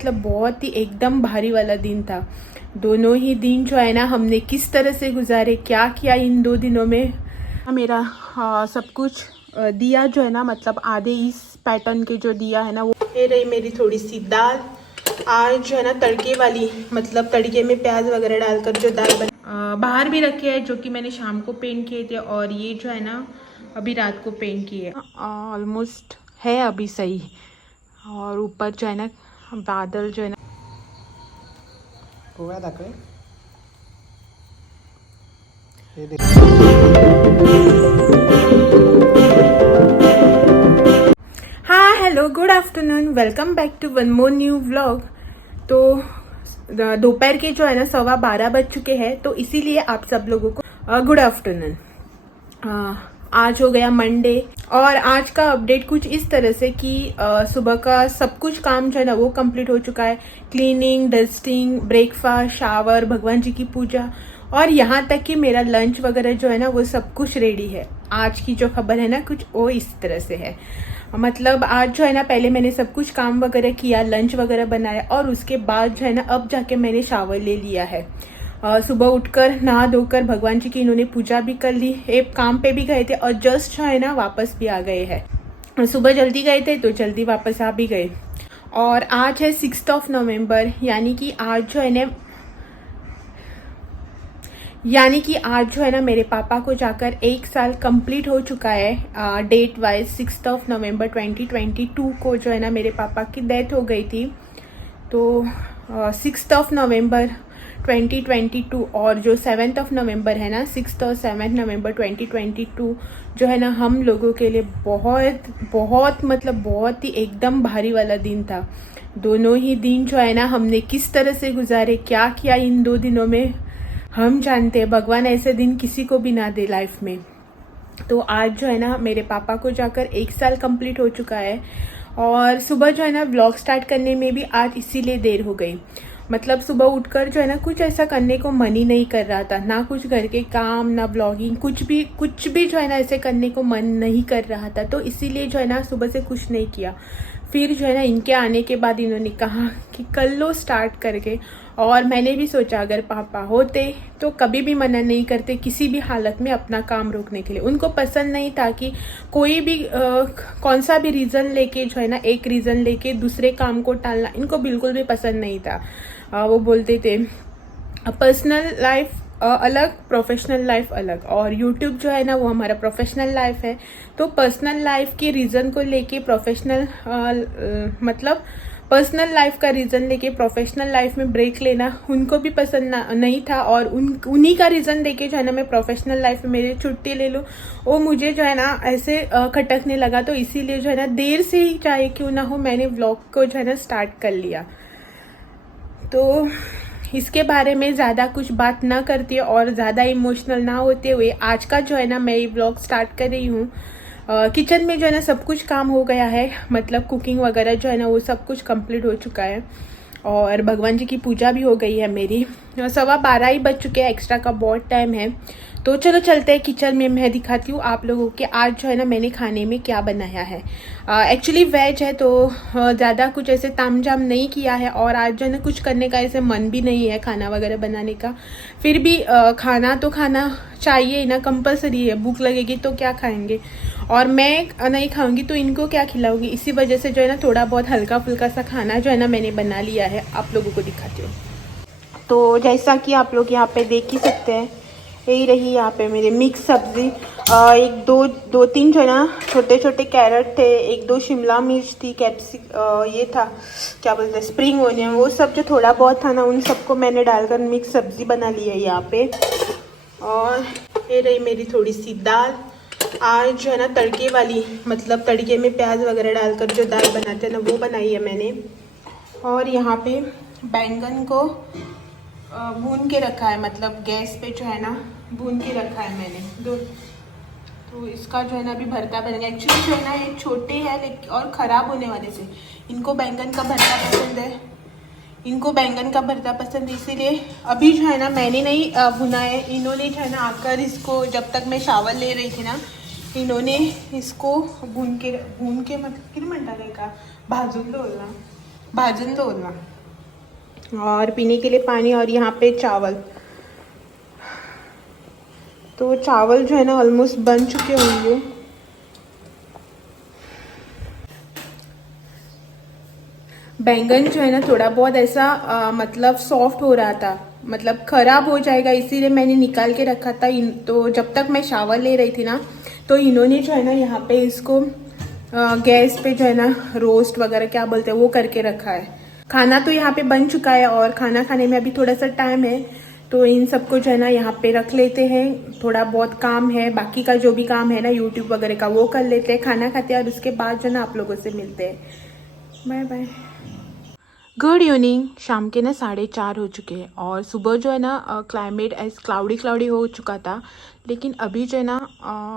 मतलब बहुत ही एकदम भारी वाला दिन था। दोनों ही दिन जो है ना हमने किस तरह से गुजारे, क्या किया इन 2 दिनों में। मेरा सब कुछ दिया जो है ना, मतलब आधे इस पैटर्न के जो दिया है ना, वो ये रही मेरी थोड़ी सी दाल। आज जो है ना तड़के वाली, मतलब तड़के में प्याज वगैरह डालकर जो दाल बनी, बाहर भी रखे है जो कि मैंने शाम को पेंट किए थे, और ये जो है ना अभी रात को पेंट किए। ऑलमोस्ट है अभी सही। और ऊपर जो है ना बादल जो है ना, हाँ hello good afternoon, welcome back to one more new vlog. तो दोपहर के जो है ना 12:15 बज चुके हैं, तो इसीलिए आप सब लोगों को गुड आफ्टरनून। आज हो गया मंडे, और आज का अपडेट कुछ इस तरह से कि सुबह का सब कुछ काम जो है ना वो कंप्लीट हो चुका है। क्लीनिंग, डस्टिंग, ब्रेकफास्ट, शावर, भगवान जी की पूजा, और यहाँ तक कि मेरा लंच वगैरह जो है ना वो सब कुछ रेडी है। आज की जो खबर है ना कुछ वो इस तरह से है, मतलब आज जो है ना पहले मैंने सब कुछ काम वगैरह किया, लंच वगैरह बनाया, और उसके बाद जो है ना अब जाके मैंने शावर ले लिया है। सुबह उठकर नहा धोकर भगवान जी की इन्होंने पूजा भी कर ली, एक काम पे भी गए थे और जस्ट जो है ना वापस भी आ गए हैं। सुबह जल्दी गए थे तो जल्दी वापस आ भी गए। और आज है 6 नवंबर, यानी कि आज जो है ना मेरे पापा को जाकर 1 साल कंप्लीट हो चुका है। डेट वाइज 6 नवंबर 2022 को जो है ना मेरे पापा की डेथ हो गई थी। तो 6 नवंबर 2022 और जो 7 नवंबर है ना, 6 और 7 नवंबर 2022 जो है ना हम लोगों के लिए बहुत बहुत मतलब बहुत ही एकदम भारी वाला दिन था। दोनों ही दिन जो है ना हमने किस तरह से गुजारे, क्या किया इन 2 दिनों में, हम जानते हैं। भगवान ऐसे दिन किसी को भी ना दे लाइफ में। तो आज जो है ना मेरे पापा को जाकर 1 साल कंप्लीट हो चुका है। और सुबह जो है ना व्लॉग स्टार्ट करने में भी आज इसीलिए देर हो गई। मतलब सुबह उठकर जो है ना कुछ ऐसा करने को मन ही नहीं कर रहा था, ना कुछ घर के काम, ना ब्लॉगिंग, कुछ भी जो है ना ऐसे करने को मन नहीं कर रहा था। तो इसीलिए जो है ना सुबह से कुछ नहीं किया। फिर जो है ना इनके आने के बाद इन्होंने कहा कि कर लो स्टार्ट करके, और मैंने भी सोचा अगर पापा होते तो कभी भी मना नहीं करते किसी भी हालत में अपना काम रोकने के लिए। उनको पसंद नहीं था कि कोई भी कौन सा भी रीज़न लेके जो है ना, एक रीज़न लेके दूसरे काम को टालना इनको बिल्कुल भी पसंद नहीं था। वो बोलते थे पर्सनल लाइफ अलग, प्रोफेशनल लाइफ अलग, और यूट्यूब जो है ना वो हमारा प्रोफेशनल लाइफ है। तो पर्सनल लाइफ के रीज़न को लेके प्रोफेशनल मतलब पर्सनल लाइफ का रीज़न लेके प्रोफेशनल लाइफ में ब्रेक लेना उनको भी पसंद नहीं था। और उन्हीं का रीज़न देके जो है ना मैं प्रोफेशनल लाइफ में मेरी छुट्टी ले लूँ, वो मुझे जो है ना ऐसे खटकने लगा। तो इसीलिए जो है ना देर से ही चाहे क्यों ना हो मैंने व्लॉग को जो है ना स्टार्ट कर लिया। तो इसके बारे में ज़्यादा कुछ बात ना करती और ज़्यादा इमोशनल ना होते हुए आज का जो है ना मैं ये व्लॉग स्टार्ट कर रही हूँ। किचन में जो है ना सब कुछ काम हो गया है, मतलब कुकिंग वगैरह जो है ना वो सब कुछ कंप्लीट हो चुका है, और भगवान जी की पूजा भी हो गई है मेरी। 12:15 ही बज चुके हैं, एक्स्ट्रा का बहुत टाइम है। तो चलो चलते हैं किचन में, मैं दिखाती हूँ आप लोगों के आज जो है ना मैंने खाने में क्या बनाया है। एक्चुअली वेज है तो ज़्यादा कुछ ऐसे तामझाम नहीं किया है, और आज जो है ना कुछ करने का ऐसे मन भी नहीं है खाना वगैरह बनाने का। फिर भी खाना तो खाना चाहिए ना, कंपलसरी है। भूख लगेगी तो क्या खाएंगे, और मैं नहीं खाऊंगी तो इनको क्या खिलाऊंगी। इसी वजह से जो है ना थोड़ा बहुत हल्का फुल्का सा खाना जो है ना मैंने बना लिया है, आप लोगों को दिखाती हूँ। तो जैसा कि आप लोग यहाँ पे देख ही सकते हैं, यही रही यहाँ पे मेरे मिक्स सब्जी। एक दो तीन जो है ना छोटे छोटे कैरेट थे, 1-2 शिमला मिर्च थी, ये था क्या बोलते हैं स्प्रिंग ओनियन, वो सब जो थोड़ा बहुत था ना उन सबको मैंने डालकर मिक्स सब्जी बना ली है यहाँ पे। और ये रही मेरी थोड़ी सी दाल। आज जो है ना तड़के वाली, मतलब तड़के में प्याज वगैरह डालकर जो दाल बनाते हैं ना वो बनाई है मैंने। और यहाँ पे बैंगन को भून के रखा है, मतलब गैस पे जो है ना भून के रखा है मैंने। तो इसका जो है ना अभी भरता बनेगा। एक्चुअली जो है ना ये छोटे हैं लेकिन और ख़राब होने वाले से, इनको बैंगन का भरता पसंद है, इसीलिए अभी जो है ना मैंने नहीं भुना है, इन्होंने जो है ना आकर इसको, जब तक मैं शावर ले रही थी ना इन्होंने इसको भून के मतलब किती म्हणता का भाजून दो ना और पीने के लिए पानी, और यहाँ पे चावल। तो चावल जो है ना ऑलमोस्ट बन चुके होंगे। बैंगन जो है ना थोड़ा बहुत ऐसा मतलब सॉफ्ट हो रहा था, मतलब खराब हो जाएगा, इसीलिए मैंने निकाल के रखा था। तो जब तक मैं शावर ले रही थी ना, तो इन्होंने जो है ना यहाँ पे इसको गैस पे जो है ना रोस्ट वगैरह क्या बोलते हैं वो करके रखा है। खाना तो यहाँ पे बन चुका है, और खाना खाने में अभी थोड़ा सा टाइम है, तो इन सबको जो है ना यहाँ पे रख लेते हैं। थोड़ा बहुत काम है, बाकी का जो भी काम है ना यूट्यूब वगैरह का वो कर लेते हैं, खाना खाते हैं, और उसके बाद जो है ना आप लोगों से मिलते हैं। Bye bye. Good evening. शाम के ना 4:30 हो चुके हैं, और सुबह जो है ना क्लाइमेट ऐस क्लाउडी क्लाउडी हो चुका था, लेकिन अभी जो है ना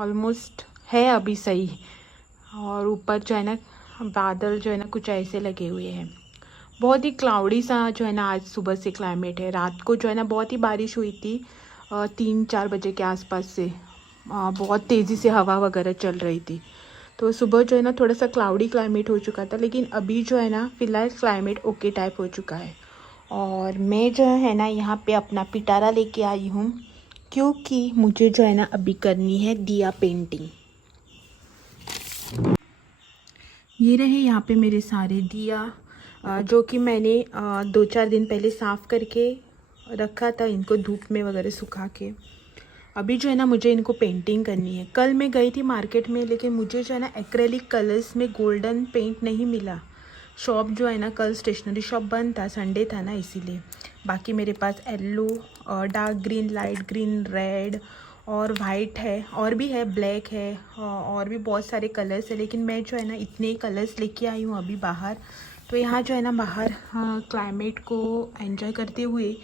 ऑलमोस्ट है अभी सही। और ऊपर जो है ना बादल जो है ना कुछ ऐसे लगे हुए हैं। बहुत ही क्लाउडी सा जो है ना आज सुबह से क्लाइमेट है। रात को जो है ना बहुत ही बारिश हुई थी 3-4 बजे के आसपास से। बहुत तेज़ी से हवा वगैरह चल रही थी, तो सुबह जो है ना थोड़ा सा क्लाउडी क्लाइमेट हो चुका था, लेकिन अभी जो है ना फ़िलहाल क्लाइमेट ओके टाइप हो चुका है। और मैं जो है ना यहाँ पे अपना पिटारा लेके आई हूँ, क्योंकि मुझे जो है ना अभी करनी है दिया पेंटिंग। ये रहे यहाँ पे मेरे सारे दिया, जो कि मैंने 2-4 दिन पहले साफ़ करके रखा था, इनको धूप में वगैरह सुखा के। अभी जो है ना मुझे इनको पेंटिंग करनी है। कल मैं गई थी मार्केट में, लेकिन मुझे जो है ना एक्रेलिक कलर्स में गोल्डन पेंट नहीं मिला। शॉप जो है ना कल स्टेशनरी शॉप बंद था, संडे था ना इसीलिए। बाकी मेरे पास yellow, dark green, light green, red और वाइट है, और भी है, ब्लैक है, और भी बहुत सारे कलर्स है, लेकिन मैं जो है ना इतने कलर्स लेके आई हूँ अभी बाहर। तो यहाँ जो है ना बाहर क्लाइमेट को एंजॉय करते हुए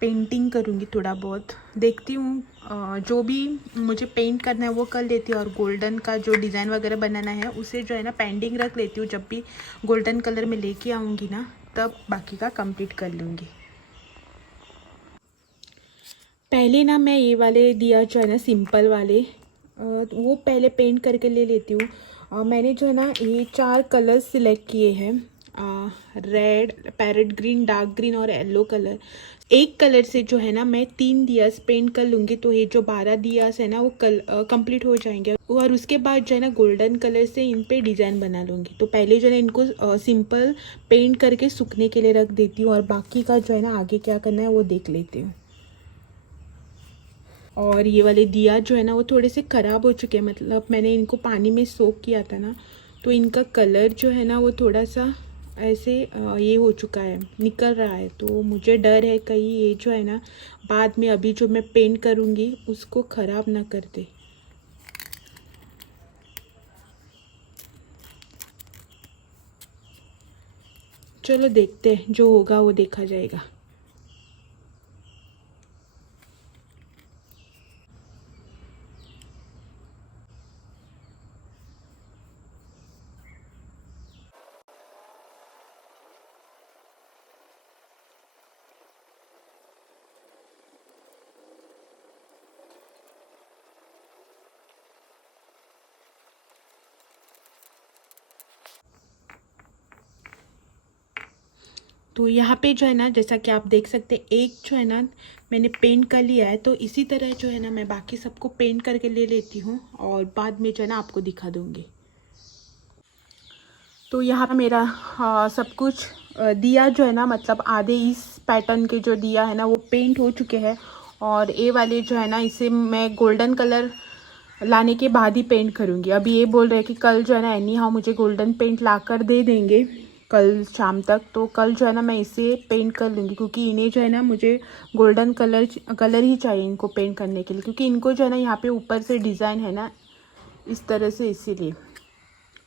पेंटिंग करूँगी थोड़ा बहुत। देखती हूँ जो भी मुझे पेंट करना है वो कर लेती हूँ, और गोल्डन का जो डिज़ाइन वगैरह बनाना है उसे जो है ना पेंटिंग रख लेती हूँ। जब भी गोल्डन कलर में लेके आऊँगी ना तब बाकी का कंप्लीट कर लूँगी। पहले ना मैं ये वाले दिया जो है ना सिंपल वाले वो पहले पेंट करके ले लेती हूँ। मैंने जो है ना ये 4 कलर्स सिलेक्ट किए हैं, red, parrot green, dark green और येलो कलर। एक कलर से जो है ना मैं 3 दियास पेंट कर लूँगी, तो ये जो 12 दियास है ना वो कंप्लीट हो जाएंगे। और उसके बाद जो है ना गोल्डन कलर से इन पे डिज़ाइन बना लूँगी। तो पहले जो है ना इनको सिंपल पेंट करके सूखने के लिए रख देती हूँ, और बाकी का जो है ना आगे क्या करना है वो देख लेती हूँ। और ये वाले दिया जो है ना वो थोड़े से ख़राब हो चुके हैं, मतलब मैंने इनको पानी में सोक किया था ना, तो इनका कलर जो है ना वो थोड़ा सा ऐसे ये हो चुका है, निकल रहा है। तो मुझे डर है कहीं ये जो है ना बाद में अभी जो मैं पेंट करूँगी उसको ख़राब ना कर दे। चलो देखते हैं, जो होगा वो देखा जाएगा। तो यहाँ पे जो है ना जैसा कि आप देख सकते हैं, एक जो है ना मैंने पेंट कर लिया है, तो इसी तरह जो है ना मैं बाकी सबको पेंट करके ले लेती हूँ, और बाद में जो है ना आपको दिखा दूँगी। तो यहाँ मेरा सब कुछ दिया जो है ना, मतलब आधे इस पैटर्न के जो दिया है ना वो पेंट हो चुके हैं, और ये वाले जो है ना इसे मैं गोल्डन कलर लाने के बाद ही पेंट करूँगी। अभी ये बोल रहे हैं कि कल जो है ना एनी हाउ मुझे गोल्डन पेंट ला कर दे देंगे कल शाम तक, तो कल जो है ना मैं इसे पेंट कर लूँगी, क्योंकि इन्हें जो है ना मुझे गोल्डन कलर ही चाहिए इनको पेंट करने के लिए, क्योंकि इनको जो है ना यहाँ पे ऊपर से डिज़ाइन है ना इस तरह से, इसीलिए।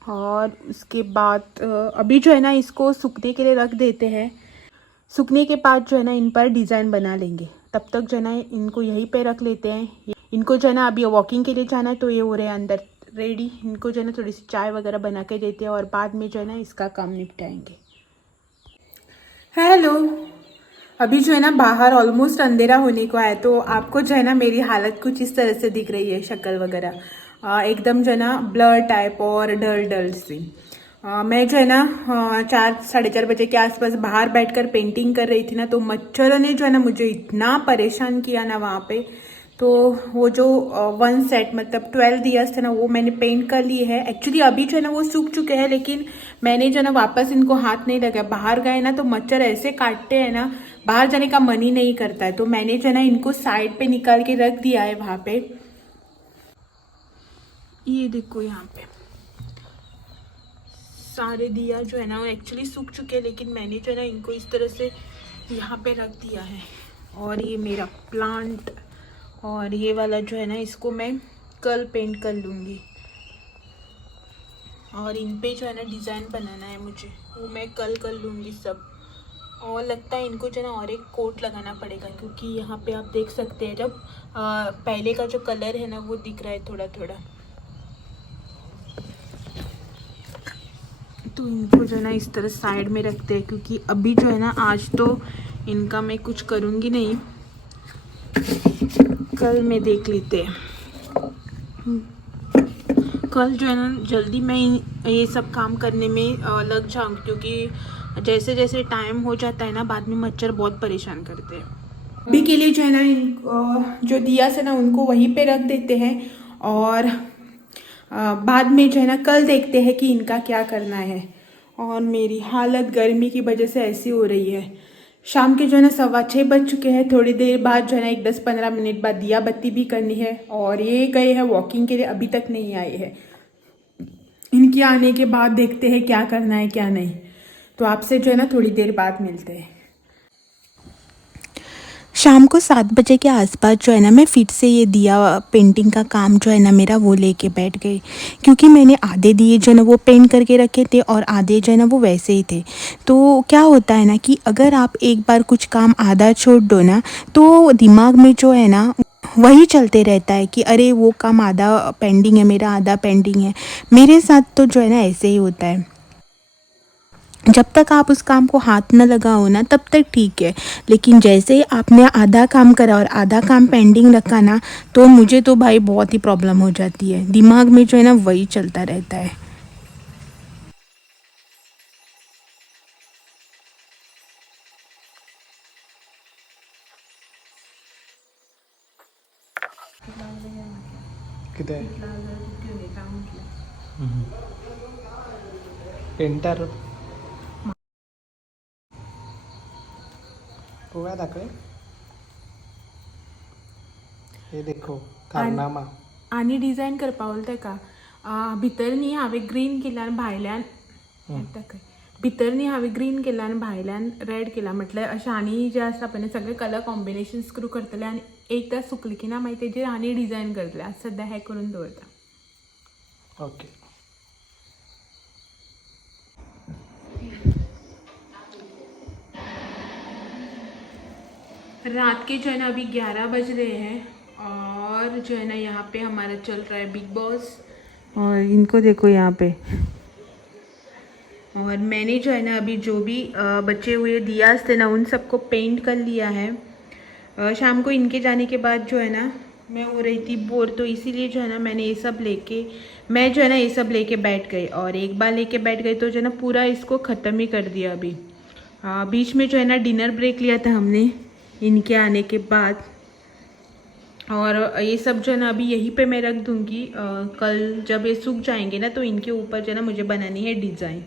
और उसके बाद अभी जो है ना इसको सूखने के लिए रख देते हैं। सूखने के बाद जो है ना इन पर डिज़ाइन बना लेंगे। तब तक जो है ना इनको यहीं पे रख लेते हैं। इनको जो है ना अभी वॉकिंग के लिए जाना है, तो ये हो रहे हैं अंदर रेडी। इनको जो है ना थोड़ी सी चाय वगैरह बना के देते हैं, और बाद में जो है ना इसका काम निपटाएंगे। हेलो। अभी जो है ना बाहर ऑलमोस्ट अंधेरा होने को है, तो आपको जो है ना मेरी हालत कुछ इस तरह से दिख रही है, शक्ल वगैरह एकदम जो है ना ब्लर टाइप और डल डल सी। मैं जो है ना 4 साढ़े 4 बजे के आसपास बाहर बैठकर पेंटिंग कर रही थी ना, तो मच्छरों ने जो है ना मुझे इतना परेशान किया ना वहाँ पे। तो वो जो 1 सेट मतलब 12 दियास थे ना, वो मैंने पेंट कर लिए हैं। एक्चुअली अभी जो है ना वो सूख चुके हैं, लेकिन मैंने जो है ना वापस इनको हाथ नहीं लगाया। बाहर गए ना तो मच्छर ऐसे काटते हैं ना, बाहर जाने का मन ही नहीं करता है। तो मैंने जो है ना इनको साइड पे निकाल के रख दिया है वहाँ पे। ये देखो यहाँ पे सारे दिया जो है ना वो एक्चुअली सूख चुके हैं, लेकिन मैंने जो है ना इनको इस तरह से यहाँ पे रख दिया है। और ये मेरा प्लांट, और ये वाला जो है ना इसको मैं कल पेंट कर लूँगी। और इन पे जो है ना डिज़ाइन बनाना है मुझे, वो मैं कल कर लूँगी सब। और लगता है इनको जो है ना और एक कोट लगाना पड़ेगा, क्योंकि यहाँ पे आप देख सकते हैं जब पहले का जो कलर है ना वो दिख रहा है थोड़ा थोड़ा। तो इनको जो है ना इस तरह साइड में रखते हैं, क्योंकि अभी जो है ना आज तो इनका मैं कुछ करूँगी नहीं, कल मैं देख लेते हैं। कल जो है ना जल्दी मैं ये सब काम करने में लग जाऊँगी, क्योंकि जैसे जैसे टाइम हो जाता है ना बाद में मच्छर बहुत परेशान करते हैं। अभी के लिए जो है ना इन जो दिया से ना उनको वहीं पे रख देते हैं, और बाद में जो है ना कल देखते हैं कि इनका क्या करना है। और मेरी हालत गर्मी की वजह से ऐसी हो रही है। शाम के जो है ना 6:15 बज चुके हैं। थोड़ी देर बाद जो है ना एक 10-15 मिनट बाद दिया बत्ती भी करनी है। और ये गए हैं वॉकिंग के लिए, अभी तक नहीं आए हैं। इनके आने के बाद देखते हैं क्या करना है क्या नहीं। तो आपसे जो है ना थोड़ी देर बाद मिलते हैं। शाम को 7 बजे के आसपास जो है ना मैं फिर से ये दिया पेंटिंग का काम जो है ना मेरा वो लेके बैठ गई, क्योंकि मैंने आधे दिए जो है ना वो पेंट करके रखे थे और आधे जो है ना वो वैसे ही थे। तो क्या होता है ना कि अगर आप एक बार कुछ काम आधा छोड़ दो ना, तो दिमाग में जो है ना वही चलते रहता है कि अरे वो काम आधा पेंडिंग है, मेरा आधा पेंडिंग है। मेरे साथ तो जो है ना ऐसे ही होता है। जब तक आप उस काम को हाथ न लगाओ ना तब तक ठीक है, लेकिन जैसे ही आपने आधा काम करा और आधा काम पेंडिंग रखा ना, तो मुझे तो भाई बहुत ही प्रॉब्लम हो जाती है। दिमाग में जो है ना वही चलता रहता है। किती पेंटर पोळ्या दाखवे हे देखो कारनामा आणि डिझाईन करपा बोलते का भितर न्ही हांवें ग्रीन केला आनी भायल्यान भितर न्ही हांवें ग्रीन केला आनी भायल्यान रेड केला, म्हटल्यार अशें आनी जे आसा पळय सगळे कलर कॉम्बिनेशन करून करतले आनी एकदां सुकली की ना मागीर तेजेर आनी डिझायन करतले। आज सद्या हें करून दवरता। ओके रात के जो है ना अभी 11 बज रहे हैं, और जो है ना यहाँ पे हमारा चल रहा है बिग बॉस। और इनको देखो यहाँ पे। और मैंने जो है ना अभी जो भी बचे हुए दियास थे ना उन सबको पेंट कर लिया है। शाम को इनके जाने के बाद जो है ना मैं हो रही थी बोर, तो इसीलिए जो है ना मैं जो है ना ये सब लेके बैठ गई। और एक बार लेके बैठ गई तो जो है ना पूरा इसको ख़त्म ही कर दिया अभी। बीच में जो है ना डिनर ब्रेक लिया था हमने इनके आने के बाद। और ये सब जो है ना अभी यहीं पे मैं रख दूँगी। कल जब ये सूख जाएंगे ना तो इनके ऊपर जो है ना मुझे बनानी है डिज़ाइन।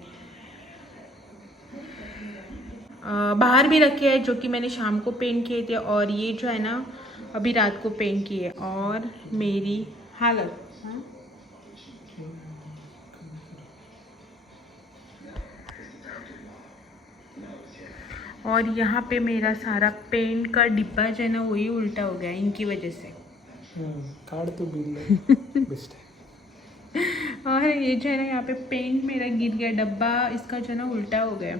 बाहर भी रखे हैं जो कि मैंने शाम को पेंट किए थे, और ये जो है ना अभी रात को पेंट किए। और मेरी हालत और यहाँ पे मेरा सारा पेंट का डिब्बा जो है ना वही उल्टा हो गया इनकी वजह से। काढ तू बिल बेस्ट है। और ये जो है ना यहाँ पे पेंट मेरा गिर गया, डब्बा इसका जो है ना उल्टा हो गया।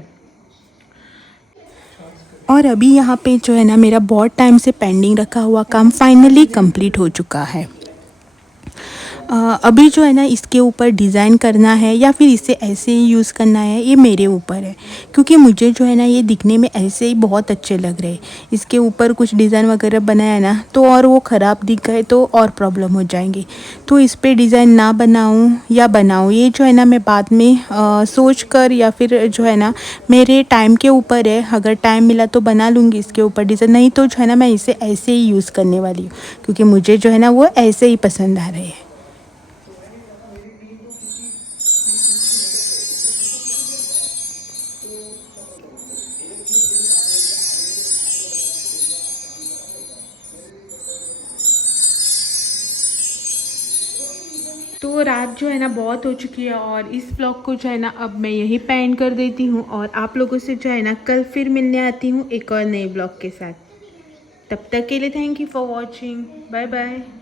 और अभी यहाँ पे जो है ना मेरा बहुत टाइम से पेंडिंग रखा हुआ काम फाइनली कंप्लीट हो चुका है। अभी जो है ना इसके ऊपर डिज़ाइन करना है या फिर इसे ऐसे ही यूज़ करना है, ये मेरे ऊपर है। क्योंकि मुझे जो है ना ये दिखने में ऐसे ही बहुत अच्छे लग रहे हैं। इसके ऊपर कुछ डिज़ाइन वगैरह बनाया ना तो और वो ख़राब दिख गए तो और प्रॉब्लम हो जाएंगी। तो इस पे डिज़ाइन ना बनाऊं या बनाऊं, ये जो है ना मैं बाद में सोच कर या फिर जो है ना मेरे टाइम के ऊपर है। अगर टाइम मिला तो बना लूँगी इसके ऊपर डिज़ाइन, नहीं तो जो है ना मैं इसे ऐसे ही यूज़ करने वाली हूँ। क्योंकि मुझे जो है ना वो ऐसे ही पसंद आ रहे हैं। तो रात जो है ना बहुत हो चुकी है और इस व्लॉग को जो है ना अब मैं यही पेंड कर देती हूँ और आप लोगों से जो है ना कल फिर मिलने आती हूँ एक और नए व्लॉग के साथ। तब तक के लिए thank you for watching. Bye bye.